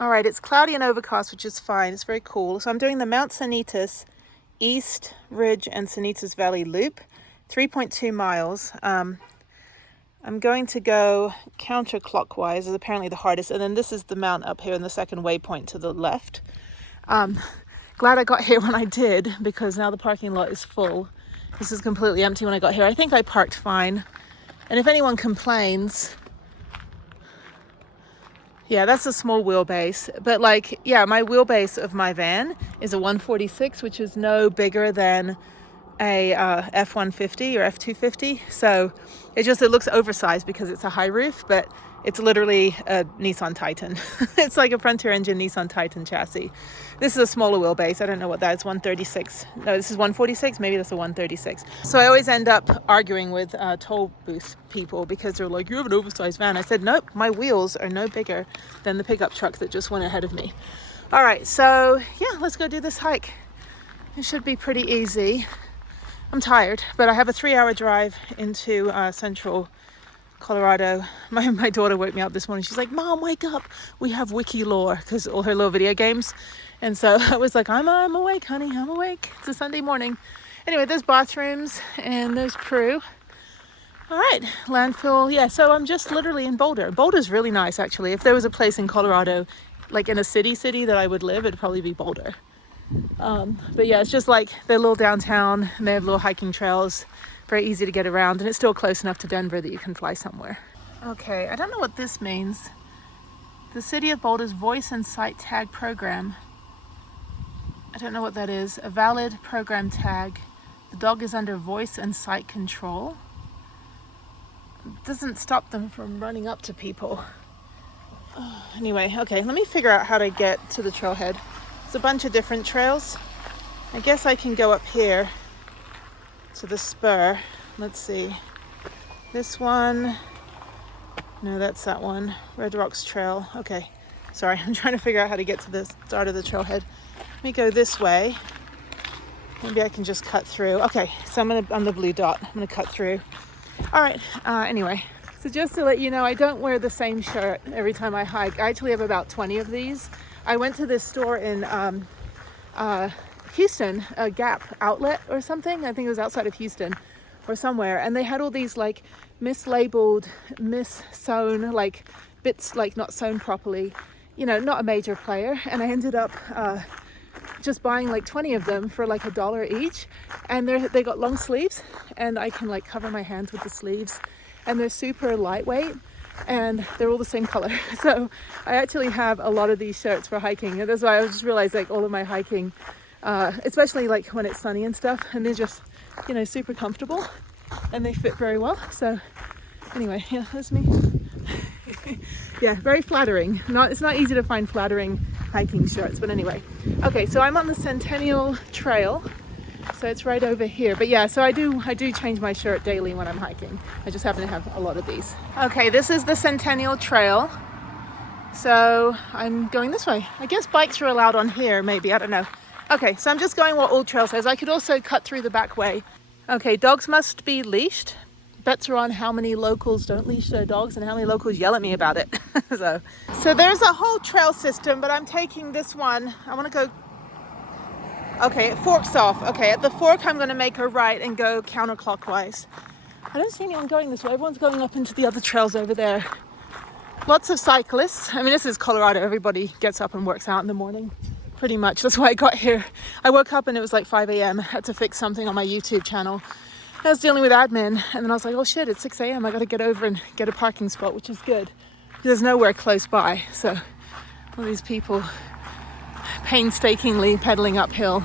All right, it's cloudy and overcast, which is fine. It's very cool. So I'm doing the Mount Sanitas East Ridge and Sanitas Valley Loop, 3.2 miles. I'm going to go counterclockwise, is apparently the hardest. And then this is the mount up here in the second waypoint to the left. Glad I got here when I did, because now the parking lot is full. This is completely empty when I got here. I think I parked fine. And if anyone complains, yeah, that's a small wheelbase. But like, yeah, my wheelbase of my van is a 146, which is no bigger than a F-150 or F-250. So it looks oversized because it's a high roof, but it's literally a Nissan Titan. It's like a Frontier engine Nissan Titan chassis. This is a smaller wheelbase. I don't know what that is, 136. No, this is 146. Maybe that's a 136. So I always end up arguing with toll booth people because they're like, you have an oversized van. I said, nope, my wheels are no bigger than the pickup truck that just went ahead of me. All right, so yeah, let's go do this hike. It should be pretty easy. I'm tired, but I have a 3-hour drive into central Colorado. My daughter woke me up this morning. She's like, Mom, wake up. We have wiki lore, because all her little video games. And so I was like, I'm awake, honey. I'm awake. It's a Sunday morning. Anyway, there's bathrooms and there's crew. All right, landfill. Yeah, so I'm just literally in Boulder. Boulder's really nice, actually. If there was a place in Colorado, like in a city that I would live, it'd probably be Boulder. But yeah, it's just like they're little downtown and they have little hiking trails, very easy to get around, and it's still close enough to Denver that you can fly somewhere. Okay, I don't know what this means. The City of Boulder's Voice and Sight Tag Program. I don't know what that is. A valid program tag. The dog is under voice and sight control. It doesn't stop them from running up to people. Anyway, okay, let me figure out how to get to the trailhead. There's a bunch of different trails. I guess I can go up here to the spur. Let's see. This one. No, that's that one. Red Rocks Trail. Okay. Sorry, I'm trying to figure out how to get to the start of the trailhead. Let me go this way. Maybe I can just cut through. Okay, so I'm on the blue dot. I'm gonna cut through. All right, anyway. So just to let you know, I don't wear the same shirt every time I hike. I actually have about 20 of these. I went to this store in Houston, a Gap outlet or something. I think it was outside of Houston or somewhere. And they had all these like mislabeled, mis-sewn, like bits like not sewn properly, you know, not a major player. And I ended up just buying like 20 of them for like $1 each. And they got long sleeves and I can like cover my hands with the sleeves. And they're super lightweight. And they're all the same color. So I actually have a lot of these shirts for hiking. And that's why I just realized like all of my hiking, especially like when it's sunny and stuff, and they're just, you know, super comfortable and they fit very well. So anyway, yeah, that's me. Yeah, very flattering. It's not easy to find flattering hiking shirts, but anyway. Okay, so I'm on the Centennial Trail. So it's right over here. But yeah, so I do change my shirt daily when I'm hiking. I just happen to have a lot of these. Okay, this is the Centennial Trail. So I'm going this way. I guess bikes are allowed on here, maybe, I don't know. Okay, so I'm just going what Old Trail says. I could also cut through the back way. Okay, dogs must be leashed. Bets are on how many locals don't leash their dogs and how many locals yell at me about it. So there's a whole trail system, but I'm taking this one. I want to go. Okay, it forks off. Okay, at the fork, I'm going to make a right and go counterclockwise. I don't see anyone going this way. Everyone's going up into the other trails over there. Lots of cyclists. I mean, this is Colorado. Everybody gets up and works out in the morning, pretty much. That's why I got here. I woke up and it was like 5 a.m. I had to fix something on my YouTube channel. I was dealing with admin, and then I was like, oh shit, it's 6 a.m. I got to get over and get a parking spot, which is good. There's nowhere close by. So all these people painstakingly pedaling uphill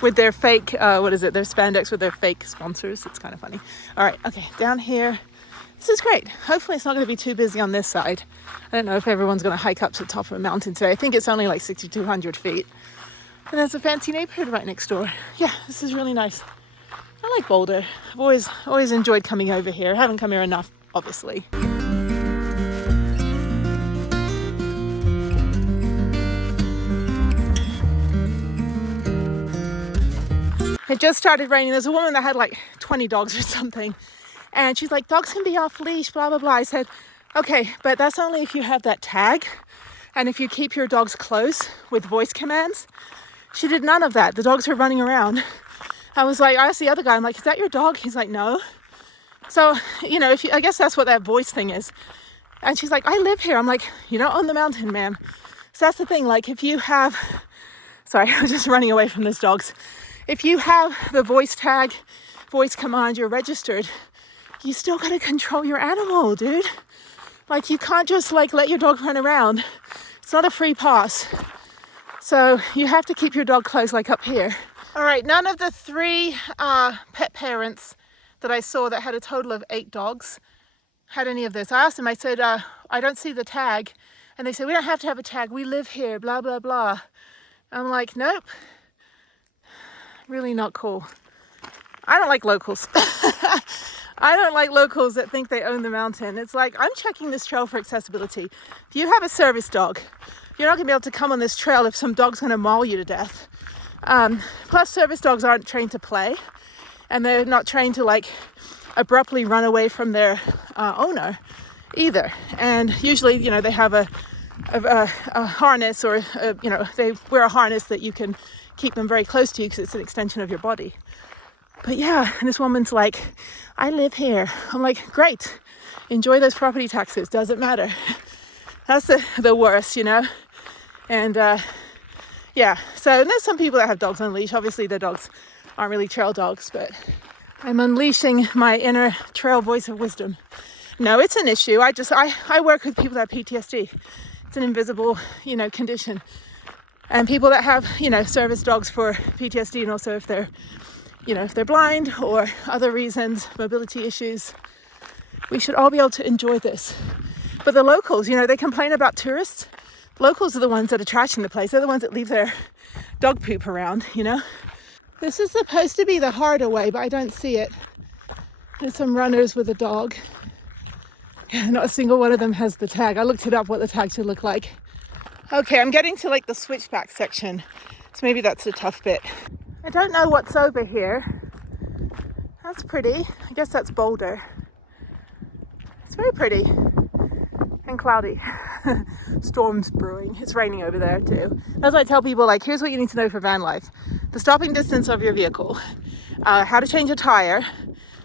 with their fake, their spandex with their fake sponsors. It's kind of funny. All right, okay, down here. This is great. Hopefully it's not going to be too busy on this side. I don't know if everyone's going to hike up to the top of a mountain today. I think it's only like 6,200 feet. And there's a fancy neighborhood right next door. Yeah, this is really nice. I like Boulder. I've always enjoyed coming over here. I haven't come here enough, obviously. It just started raining. There's a woman that had like 20 dogs or something. And she's like, dogs can be off leash, blah, blah, blah. I said, Okay, but that's only if you have that tag and if you keep your dogs close with voice commands. She did none of that. The dogs were running around. I asked the other guy, I'm like, is that your dog? He's like, no. So, you know, I guess that's what that voice thing is. And she's like, I live here. I'm like, you don't own the mountain, ma'am. So that's the thing. Like if you have, sorry, I'm just running away from those dogs. If you have the voice tag, voice command, you're registered, you still got to control your animal, dude. Like you can't just like let your dog run around. It's not a free pass. So you have to keep your dog close, like up here. All right, none of the 3 pet parents that I saw that had a total of 8 dogs had any of this. I asked them, I said, I don't see the tag. And they said, we don't have to have a tag. We live here, blah, blah, blah. I'm like, nope. Really not cool. I don't like locals. I don't like locals that think they own the mountain. It's like, I'm checking this trail for accessibility. If you have a service dog, you're not gonna be able to come on this trail if some dog's gonna maul you to death. Plus service dogs aren't trained to play, and they're not trained to like abruptly run away from their owner either. And usually, you know, they have a harness or, you know, they wear a harness that you can keep them very close to you because it's an extension of your body. But yeah, and this woman's like, I live here. I'm like, great. Enjoy those property taxes. Doesn't matter. That's the worst, you know? And yeah, so there's some people that have dogs on leash. Obviously their dogs aren't really trail dogs, but I'm unleashing my inner trail voice of wisdom. No, it's an issue. I work with people that have PTSD. It's an invisible, you know, condition. And people that have, you know, service dogs for PTSD, and also if they're, you know, if they're blind or other reasons, mobility issues, we should all be able to enjoy this. But the locals, you know, they complain about tourists. Locals are the ones that are trashing the place. They're the ones that leave their dog poop around, you know. This is supposed to be the harder way, but I don't see it. There's some runners with a dog. Yeah, not a single one of them has the tag. I looked it up what the tag should look like. Okay, I'm getting to like the switchback section. So maybe that's the tough bit. I don't know what's over here. That's pretty. I guess that's Boulder. It's very pretty and cloudy. Storms brewing. It's raining over there too. That's why I tell people, like, here's what you need to know for van life. The stopping distance of your vehicle, how to change a tire,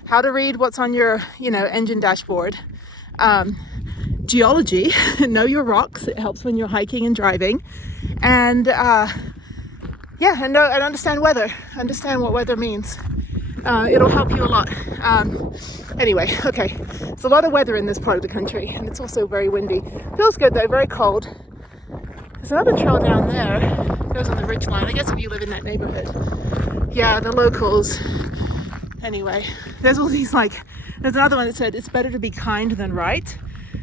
how to read what's on your, you know, engine dashboard, geology, know your rocks. It helps when you're hiking and driving. And yeah, and understand weather. Understand what weather means. It'll help you a lot. Anyway, okay. There's a lot of weather in this part of the country, and it's also very windy. Feels good though, very cold. There's another trail down there. It goes on the ridge line. I guess if you live in that neighborhood. Yeah, the locals. Anyway, there's all these like, there's another one that said, it's better to be kind than right.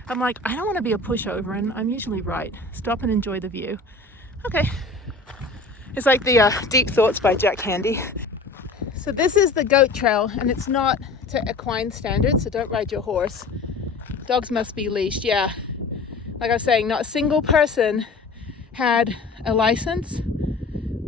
I'm like, I don't want to be a pushover, and I'm usually right. Stop and enjoy the view. Okay. It's like the Deep Thoughts by Jack Handy. So this is the goat trail, and it's not to equine standards, so don't ride your horse. Dogs must be leashed, yeah. Like I was saying, not a single person had a license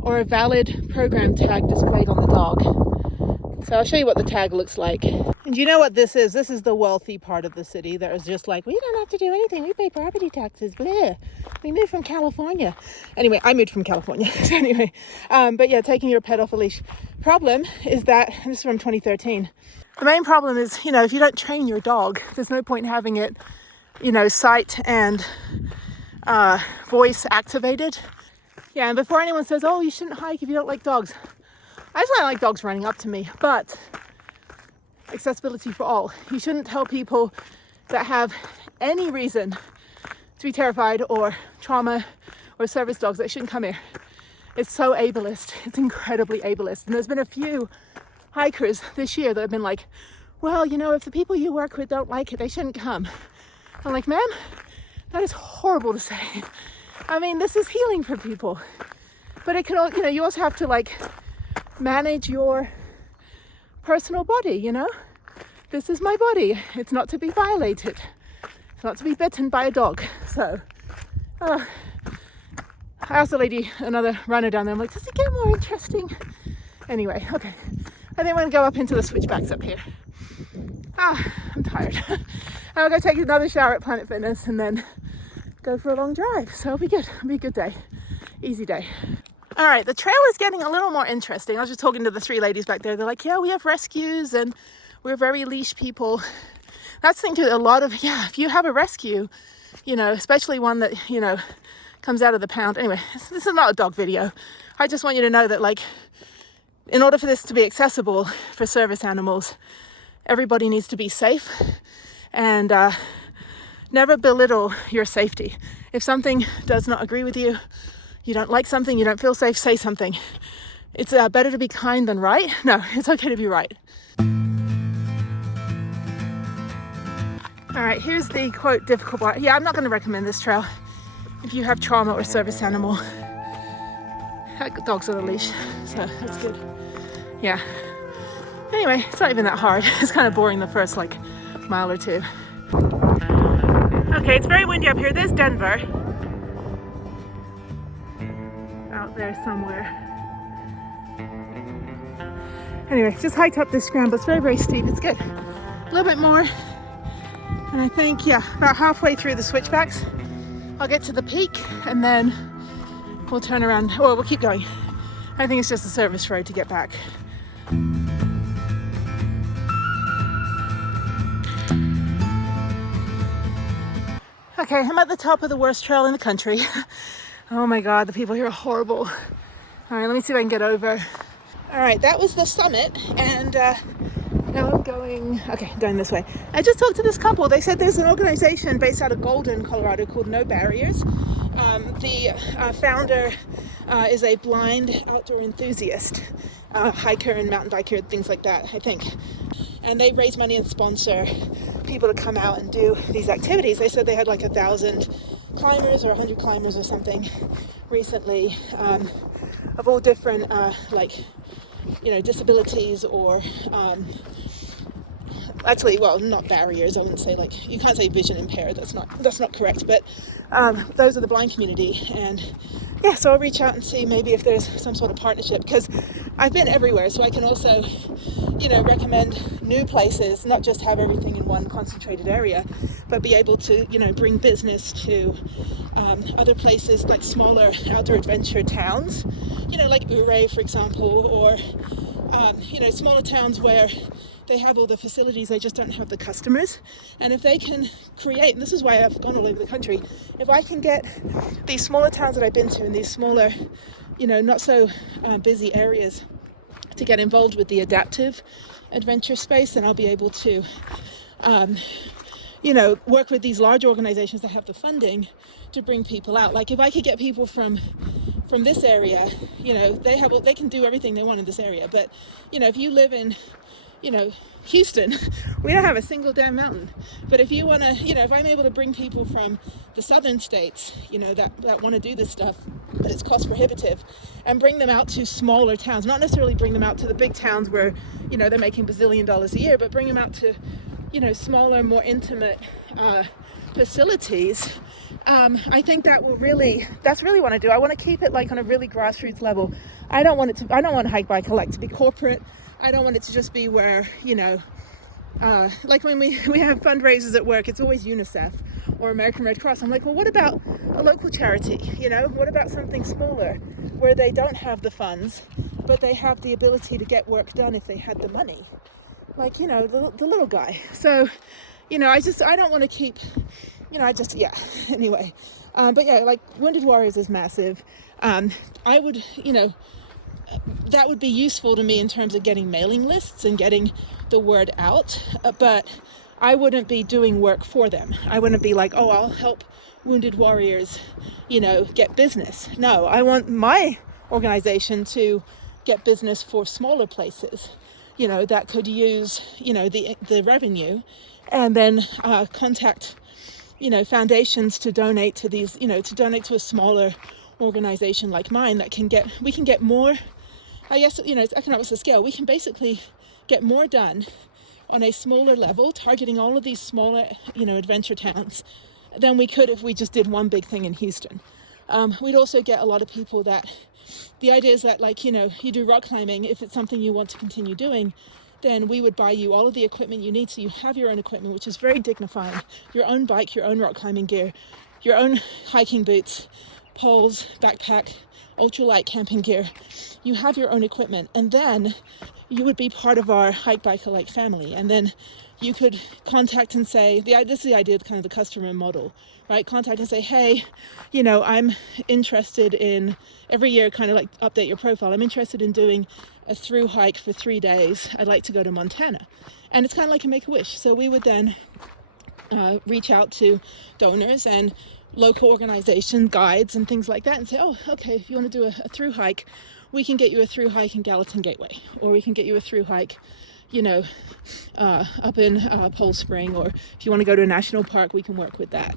or a valid program tag displayed on the dog. So I'll show you what the tag looks like. And you know what this is? This is the wealthy part of the city that is just like, we don't have to do anything. We pay property taxes, blah. We moved from California. Anyway, I moved from California. So anyway, but yeah, taking your pet off a leash. Problem is that, and this is from 2013. The main problem is, you know, if you don't train your dog, there's no point in having it, you know, sight and voice activated. Yeah, and before anyone says, oh, you shouldn't hike if you don't like dogs. I just don't like dogs running up to me, but accessibility for all. You shouldn't tell people that have any reason to be terrified or trauma or service dogs that shouldn't come here. It's so ableist. It's incredibly ableist. And there's been a few hikers this year that have been like, well, you know, if the people you work with don't like it, they shouldn't come. I'm like, ma'am, that is horrible to say. I mean, this is healing for people. But it can, you know, you also have to like manage your personal body, you know? This is my body. It's not to be violated. It's not to be bitten by a dog. So, I asked a lady, another runner down there, I'm like, does it get more interesting? Anyway, okay. I think we're gonna go up into the switchbacks up here. I'm tired. I'll go take another shower at Planet Fitness and then go for a long drive. So it'll be good. It'll be a good day. Easy day. All right, the trail is getting a little more interesting. I was just talking to the 3 ladies back there. They're like, yeah, we have rescues and we're very leash people. That's thinking a lot of, yeah, if you have a rescue, you know, especially one that, you know, comes out of the pound. Anyway, this is not a dog video. I just want you to know that, like, in order for this to be accessible for service animals, everybody needs to be safe and never belittle your safety. If something does not agree with you, you don't like something, you don't feel safe, say something. It's better to be kind than right. No, it's okay to be right. All right, here's the quote difficult part. Yeah, I'm not going to recommend this trail if you have trauma or service animal. That dog's on a leash, so that's good. Yeah. Anyway, it's not even that hard. It's kind of boring the first like mile or 2. Okay, it's very windy up here. There's Denver. Out there somewhere. Anyway, just hiked up this scramble. It's very, very steep. It's good. A little bit more. And I think, yeah, about halfway through the switchbacks, I'll get to the peak and then we'll turn around, or we'll keep going. I think it's just a service road to get back. Okay, I'm at the top of the worst trail in the country. Oh my God, the people here are horrible. All right, let me see if I can get over. All right, that was the summit, and now I'm going this way. I just talked to this couple. They said there's an organization based out of Golden, Colorado called No Barriers. The founder is a blind outdoor enthusiast, hiker and mountain biker, things like that, I think. And they raise money and sponsor people to come out and do these activities. They said they had like 1,000 climbers or 100 climbers or something recently, of all different disabilities or actually, well, not barriers. I wouldn't say, like, you can't say vision impaired. That's not correct. But those are the blind community, and yeah. So I'll reach out and see maybe if there's some sort of partnership, because I've been everywhere, so I can also, recommend new places, not just have everything in one concentrated area, but be able to, bring business to other places, like smaller outdoor adventure towns, like Ouray, for example, or smaller towns where they have all the facilities, they just don't have the customers. And if they can create, and this is why I've gone all over the country, if I can get these smaller towns that I've been to in these smaller, not so busy areas to get involved with the adaptive adventure space, then I'll be able to, work with these large organizations that have the funding to bring people out. Like if I could get people from this area, they can do everything they want in this area. But, if you live in, Houston, we don't have a single damn mountain. But if you want to, if I'm able to bring people from the southern states, that want to do this stuff, but it's cost prohibitive, and bring them out to smaller towns, not necessarily bring them out to the big towns where, they're making $bazillion a year, but bring them out to, smaller, more intimate facilities. I think that's really what I do. I want to keep it like on a really grassroots level. I don't want Hike by Collect to be corporate. I don't want it to just be where, like when we have fundraisers at work, it's always UNICEF or American Red Cross. I'm like, well, what about a local charity? What about something smaller where they don't have the funds, but they have the ability to get work done if they had the money? Like, the little guy. So, I don't want to keep, anyway. But yeah, like Wounded Warriors is massive. I would, that would be useful to me in terms of getting mailing lists and getting the word out, but I wouldn't be doing work for them. I wouldn't be like, oh, I'll help Wounded Warriors, get business. No, I want my organization to get business for smaller places, that could use, the revenue, and then contact, foundations to donate to these, to donate to a smaller organization like mine that we can get more. I guess, it's economics of scale. We can basically get more done on a smaller level, targeting all of these smaller, adventure towns, than we could if we just did one big thing in Houston. We'd also get a lot of people that, the idea is that, like, you do rock climbing, if it's something you want to continue doing, then we would buy you all of the equipment you need, so you have your own equipment, which is very dignifying. Your own bike, your own rock climbing gear, your own hiking boots, poles, backpack, ultralight camping gear. You have your own equipment, and then you would be part of our Hike Bike Alike family. And then you could contact and say, this is the idea of kind of the customer model, right? Contact and say, hey, you know, I'm interested in, every year kind of like update your profile. I'm interested in doing a through hike for 3 days. I'd like to go to Montana. And it's kind of like a Make-A-Wish. So we would then reach out to donors and local organization guides and things like that and say, oh, okay, if you want to do a through hike, we can get you a through hike in Gallatin Gateway, or we can get you a through hike, you know, up in Pole Spring, or if you want to go to a national park, we can work with that.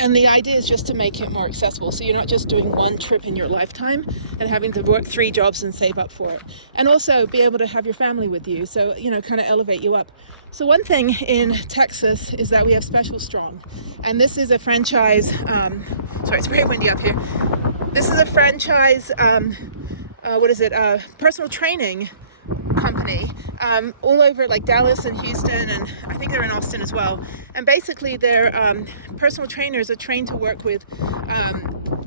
And the idea is just to make it more accessible, so you're not just doing one trip in your lifetime and having to work 3 jobs and save up for it. And also be able to have your family with you, so, you know, kind of elevate you up. So one thing in Texas is that we have Special Strong, and this is a franchise, sorry, it's very windy up here. This is a franchise, personal training company, all over like Dallas and Houston, and I think they're in Austin as well. And basically their personal trainers are trained to work with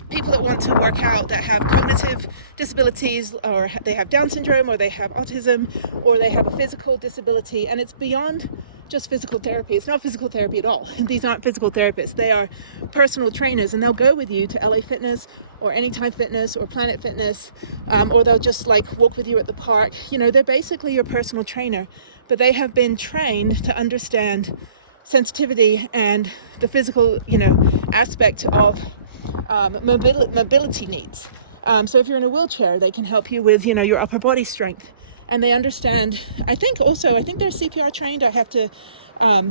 people that want to work out that have cognitive disabilities, or they have Down syndrome, or they have autism, or they have a physical disability. And it's beyond just physical therapy. It's not physical therapy at all. These aren't physical therapists. They are personal trainers, and they'll go with you to LA Fitness or Anytime Fitness or Planet Fitness, or they'll just like walk with you at the park. You know, they're basically your personal trainer, but they have been trained to understand sensitivity and the physical, you know, aspect of mobility needs. So if you're in a wheelchair, they can help you with, you know, your upper body strength. And they understand, I think they're CPR trained. I have to, or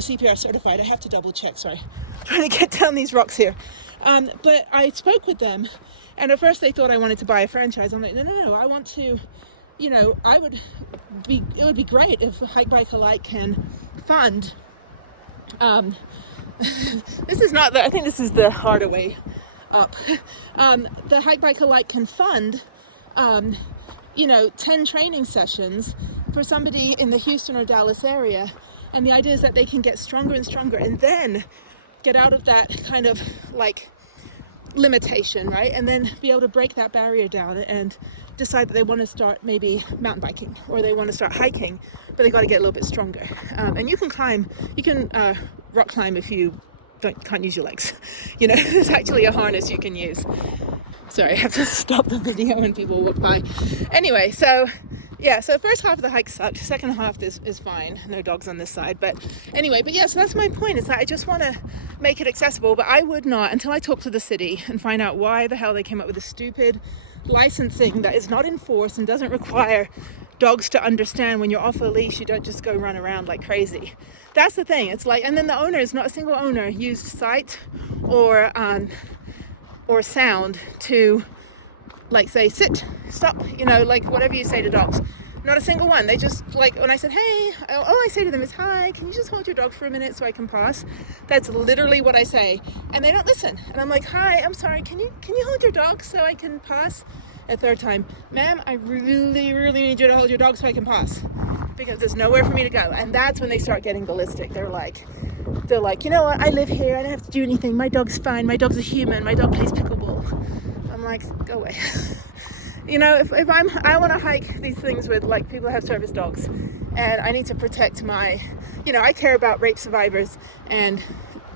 CPR certified. I have to double check, sorry. I'm trying to get down these rocks here. But I spoke with them, and at first they thought I wanted to buy a franchise. I'm like, no, I want to, you know, it would be great if Hike Bike Alike can fund, this is not I think this is the harder way up. The Hike Bike Alike can fund, you know, 10 training sessions for somebody in the Houston or Dallas area. And the idea is that they can get stronger and stronger, and then get out of that kind of like limitation, right? And then be able to break that barrier down and decide that they want to start maybe mountain biking, or they want to start hiking, but they got to get a little bit stronger. And you can rock climb if you can't use your legs. You know, there's actually a harness you can use. Sorry, I have to stop the video when people walk by. Anyway, so yeah, so first half of the hike sucked. Second half is fine. No dogs on this side. But anyway, so that's my point, is that I just want to make it accessible, but I would not, until I talk to the city and find out why the hell they came up with a stupid licensing that is not enforced and doesn't require dogs to understand when you're off a leash, you don't just go run around like crazy. That's the thing. It's like, and then the owners, not a single owner used sight or sound to like say sit, stop, you know, like whatever you say to dogs. Not a single one. They just, like, when I said, hey, all I say to them is, hi, can you just hold your dog for a minute so I can pass? That's literally what I say. And they don't listen. And I'm like, hi, I'm sorry, can you hold your dog so I can pass? A third time, ma'am, I really, really need you to hold your dog so I can pass, because there's nowhere for me to go. And that's when they start getting ballistic. They're like, you know what, I live here, I don't have to do anything, my dog's fine, my dog's a human, my dog plays pickleball. I'm like, go away. You know, if I want to hike these things with like people who have service dogs, and I need to protect my, you know, I care about rape survivors and,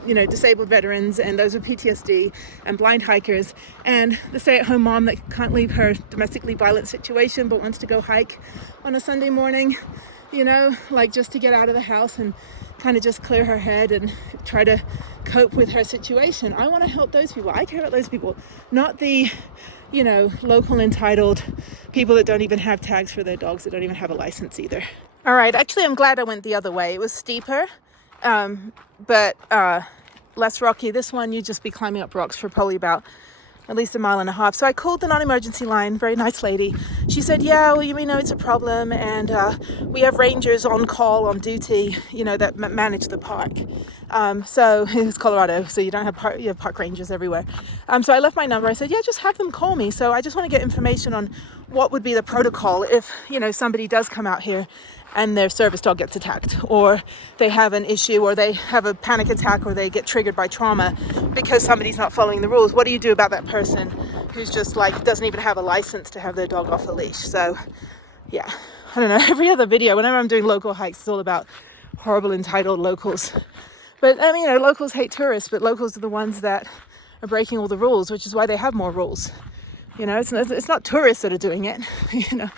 you know, disabled veterans and those with PTSD and blind hikers, and the stay-at-home mom that can't leave her domestically violent situation but wants to go hike on a Sunday morning, you know, like just to get out of the house and kind of just clear her head and try to cope with her situation. I want to help those people. I care about those people, not the, you know, local entitled people that don't even have tags for their dogs, that don't even have a license either. All right, actually I'm glad I went the other way. It was steeper, but less rocky. This one you'd just be climbing up rocks for probably about at least a mile and a half. So I called the non-emergency line, very nice lady. She said, yeah, well, you know, it's a problem, and we have rangers on call, on duty, you know, that manage the park. So it's Colorado, so you don't have you have park rangers everywhere. So I left my number. I said, yeah, just have them call me. So I just want to get information on what would be the protocol if, you know, somebody does come out here and their service dog gets attacked, or they have an issue, or they have a panic attack, or they get triggered by trauma because somebody's not following the rules. What do you do about that person who's just like doesn't even have a license to have their dog off a leash? So yeah, I don't know, every other video, whenever I'm doing local hikes, it's all about horrible entitled locals. But I mean, you know, locals hate tourists, but locals are the ones that are breaking all the rules, which is why they have more rules. You know, it's not tourists that are doing it. You know,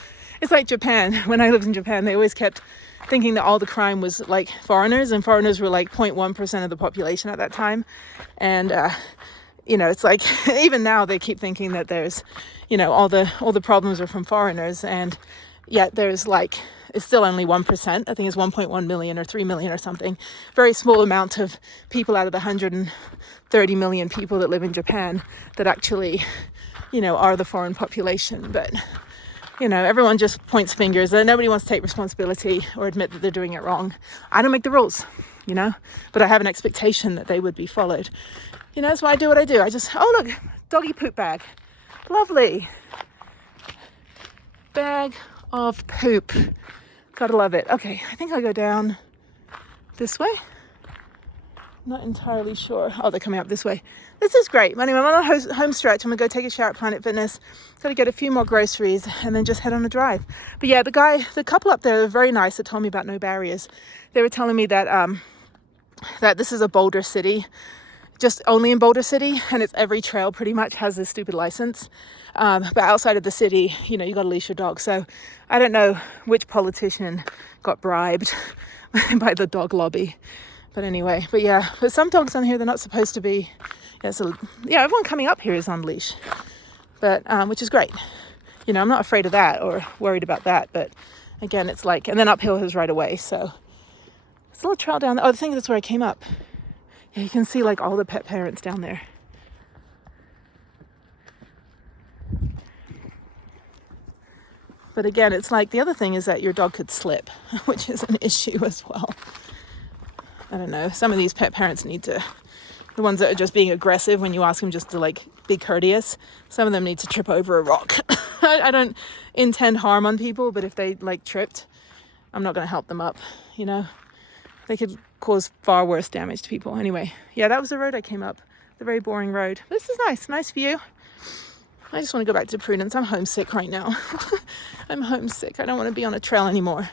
it's like Japan. When I lived in Japan, they always kept thinking that all the crime was like foreigners, and foreigners were like 0.1% of the population at that time. And you know, it's like even now they keep thinking that there's, you know, all the problems are from foreigners, and yet there's like, it's still only 1%. I think it's 1.1 million or 3 million or something. Very small amount of people out of the 130 million people that live in Japan that actually, you know, are the foreign population. But you know, everyone just points fingers and nobody wants to take responsibility or admit that they're doing it wrong. I don't make the rules, you know, but I have an expectation that they would be followed. You know, that's why I do what I do. I just, oh look, doggy poop bag. Lovely. Bag of poop. Gotta love it. Okay, I think I'll go down this way. Not entirely sure. Oh, they're coming up this way. This is great. Anyway, I'm on a home stretch. I'm gonna go take a shower at Planet Fitness. Gotta get a few more groceries and then just head on a drive. But yeah, the couple up there were very nice that told me about no barriers. They were telling me that that this is a Boulder city, just only in Boulder City, and it's every trail pretty much has this stupid license. But outside of the city, you know, you gotta leash your dog. So I don't know which politician got bribed by the dog lobby. But anyway, but yeah, but some dogs on here, they're not supposed to be. Yeah, so yeah, everyone coming up here is on leash, but which is great. You know, I'm not afraid of that or worried about that. But again, it's like, and then uphill is right away. So it's a little trail down there. Oh, I think that's where I came up. Yeah, you can see like all the pet parents down there. But again, it's like the other thing is that your dog could slip, which is an issue as well. I don't know. Some of these pet parents need to, the ones that are just being aggressive when you ask them just to like be courteous, some of them need to trip over a rock. I don't intend harm on people, but if they like tripped, I'm not going to help them up, you know. They could cause far worse damage to people. Anyway, yeah, that was the road I came up. The very boring road. This is nice view. I just want to go back to Prudence. I'm homesick right now. I'm homesick. I don't want to be on a trail anymore.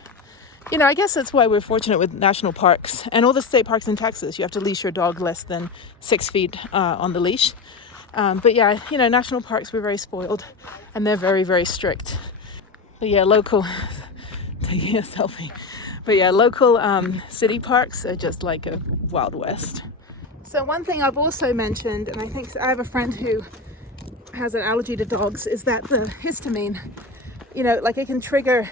You know, I guess that's why we're fortunate with national parks and all the state parks in Texas. You have to leash your dog less than 6 feet on the leash. But yeah, you know, national parks, we're very spoiled and they're very, very strict. But yeah, local, taking a selfie. But yeah, local city parks are just like a Wild West. So one thing I've also mentioned, and I think I have a friend who has an allergy to dogs, is that the histamine, you know, like it can trigger,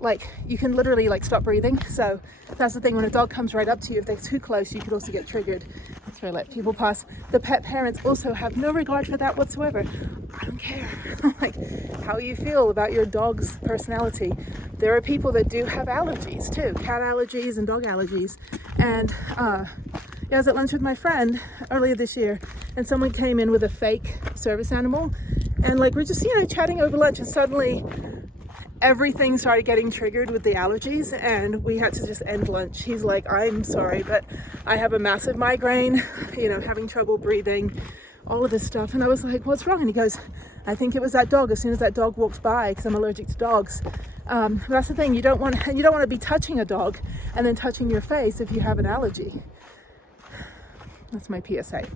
like you can literally like stop breathing. So that's the thing, when a dog comes right up to you, if they're too close, you could also get triggered. That's why I let people pass. The pet parents also have no regard for that whatsoever. I don't care like how you feel about your dog's personality. There are people that do have allergies too, cat allergies and dog allergies. And yeah, I was at lunch with my friend earlier this year, and someone came in with a fake service animal, and like we're just, you know, chatting over lunch, and suddenly everything started getting triggered with the allergies, and we had to just end lunch. He's like, I'm sorry, but I have a massive migraine, you know, having trouble breathing, all of this stuff. And I was like, what's wrong? And he goes, I think it was that dog. As soon as that dog walks by, because I'm allergic to dogs. That's the thing, you don't want to be touching a dog and then touching your face if you have an allergy. That's my PSA.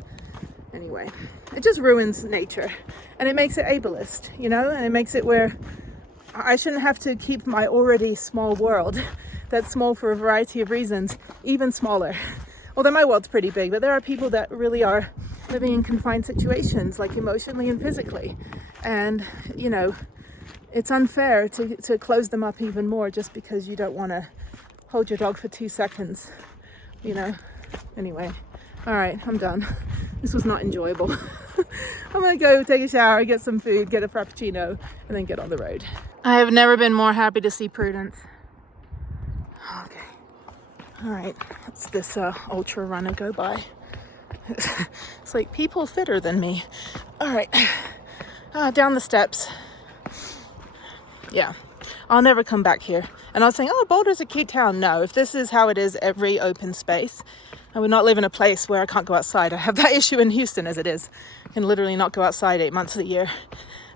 Anyway, it just ruins nature, and it makes it ableist, you know, and it makes it where I shouldn't have to keep my already small world, that's small for a variety of reasons, even smaller. Although my world's pretty big, but there are people that really are living in confined situations, like emotionally and physically. And, you know, it's unfair to close them up even more just because you don't want to hold your dog for 2 seconds, you know. Anyway, all right, I'm done. This was not enjoyable. I'm gonna go take a shower, get some food, get a frappuccino, and then get on the road. I have never been more happy to see Prudence. Okay. All right, let's this ultra runner go by. It's like people fitter than me. All right, down the steps. Yeah, I'll never come back here. And I was saying, oh, Boulder's a cute town. No, if this is how it is every open space, I would not live in a place where I can't go outside. I have that issue in Houston as it is. I can literally not go outside 8 months of the year.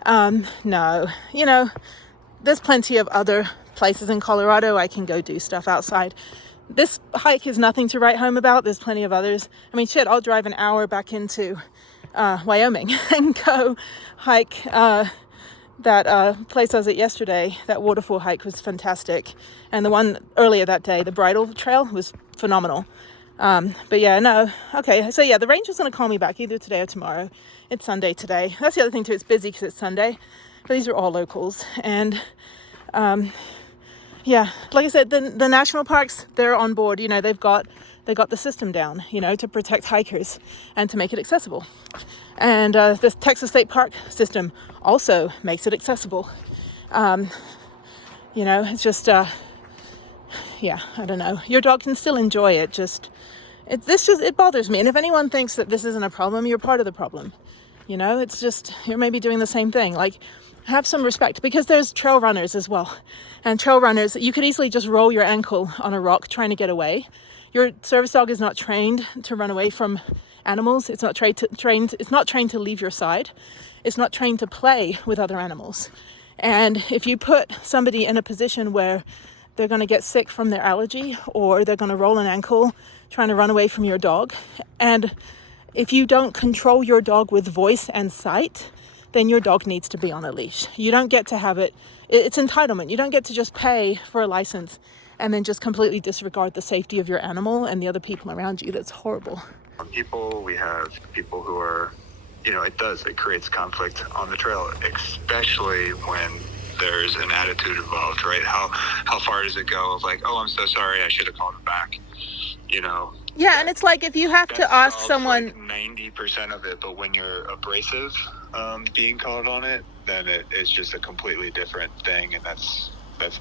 No, you know, there's plenty of other places in Colorado I can go do stuff outside. This hike is nothing to write home about. There's plenty of others. I mean, shit, I'll drive an hour back into Wyoming and go hike that place I was at yesterday. That waterfall hike was fantastic. And the one earlier that day, the bridle trail, was phenomenal. But yeah, no. Okay, so yeah, the ranger's going to call me back either today or tomorrow. It's Sunday today. That's the other thing too. It's busy because it's Sunday. But these are all locals. And yeah, like I said, the national parks, they're on board. You know, they got the system down, you know, to protect hikers and to make it accessible. And the Texas State Park system also makes it accessible. You know, it's just, yeah, I don't know. Your dog can still enjoy it. It bothers me. And if anyone thinks that this isn't a problem, you're part of the problem. You know, it's just, you're maybe doing the same thing. Like, have some respect, because there's trail runners as well. And trail runners, you could easily just roll your ankle on a rock trying to get away. Your service dog is not trained to run away from animals. It's not trained to leave your side. It's not trained to play with other animals. And if you put somebody in a position where they're going to get sick from their allergy, or they're going to roll an ankle trying to run away from your dog, and if you don't control your dog with voice and sight, then your dog needs to be on a leash. You don't get to have it. It's entitlement. You don't get to just pay for a license and then just completely disregard the safety of your animal and the other people around you. That's horrible. We have people who are, you know, it creates conflict on the trail, especially when there's an attitude involved, right? How far does it go of like, oh, I'm so sorry, I should have called him back, you know? Yeah, and it's like, if you have to ask someone... Like 90% of it, but when you're abrasive, being called on it, then it's just a completely different thing, and that's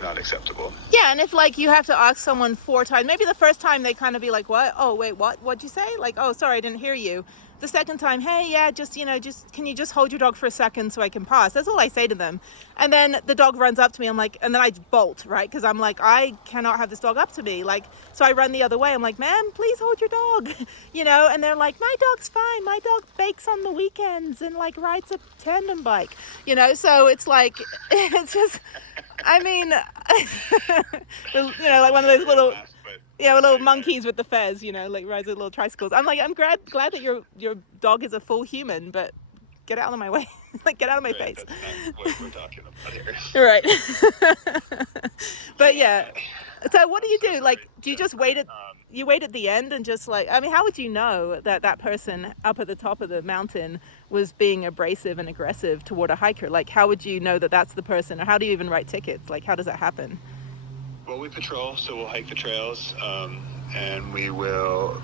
not acceptable. Yeah, and if like you have to ask someone 4 times, maybe the first time they kind of be like, what? Oh, wait, what? What'd you say? Like, oh, sorry, I didn't hear you. The second time, hey, yeah, just can you just hold your dog for a second so I can pass? That's all I say to them. And then the dog runs up to me. I'm like, and then I bolt, right? Because I'm like, I cannot have this dog up to me. Like, so I run the other way. I'm like, ma'am, please hold your dog, you know? And they're like, my dog's fine. My dog bakes on the weekends and like rides a tandem bike, you know? So it's like, it's just, I mean, you know, like one of those little... Yeah, little monkeys with the fez, you know, like rides with little tricycles. I'm like, I'm glad that your dog is a full human, but get out of my way. Like, get out of my face. That's not what we're talking about here. Right. But yeah. So what do you do? Like, do you just wait at the end and just like, I mean, how would you know that person up at the top of the mountain was being abrasive and aggressive toward a hiker? Like, how would you know that that's the person? Or how do you even write tickets? Like, how does that happen? Well, we patrol, so we'll hike the trails, and we will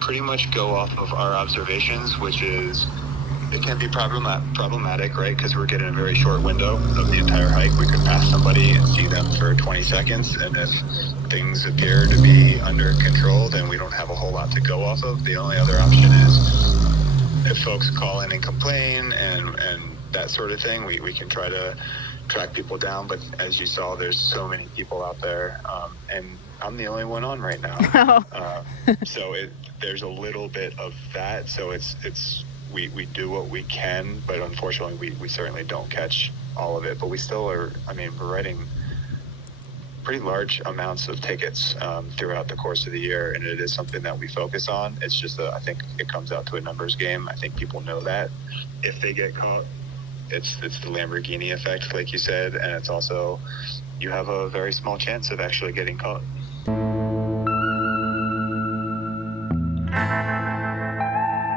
pretty much go off of our observations, which is, it can be problematic, right? Because we're getting a very short window of the entire hike. We could pass somebody and see them for 20 seconds, and if things appear to be under control, then we don't have a whole lot to go off of. The only other option is if folks call in and complain and that sort of thing, we can try to track people down, but as you saw, there's so many people out there, and I'm the only one on right now. So there's a little bit of that. So we do what we can, but unfortunately we certainly don't catch all of it. But we still are. I mean, we're writing pretty large amounts of tickets throughout the course of the year, and it is something that we focus on. It's just I think it comes out to a numbers game. I think people know that if they get caught, it's the Lamborghini effect, like you said, and it's also, you have a very small chance of actually getting caught.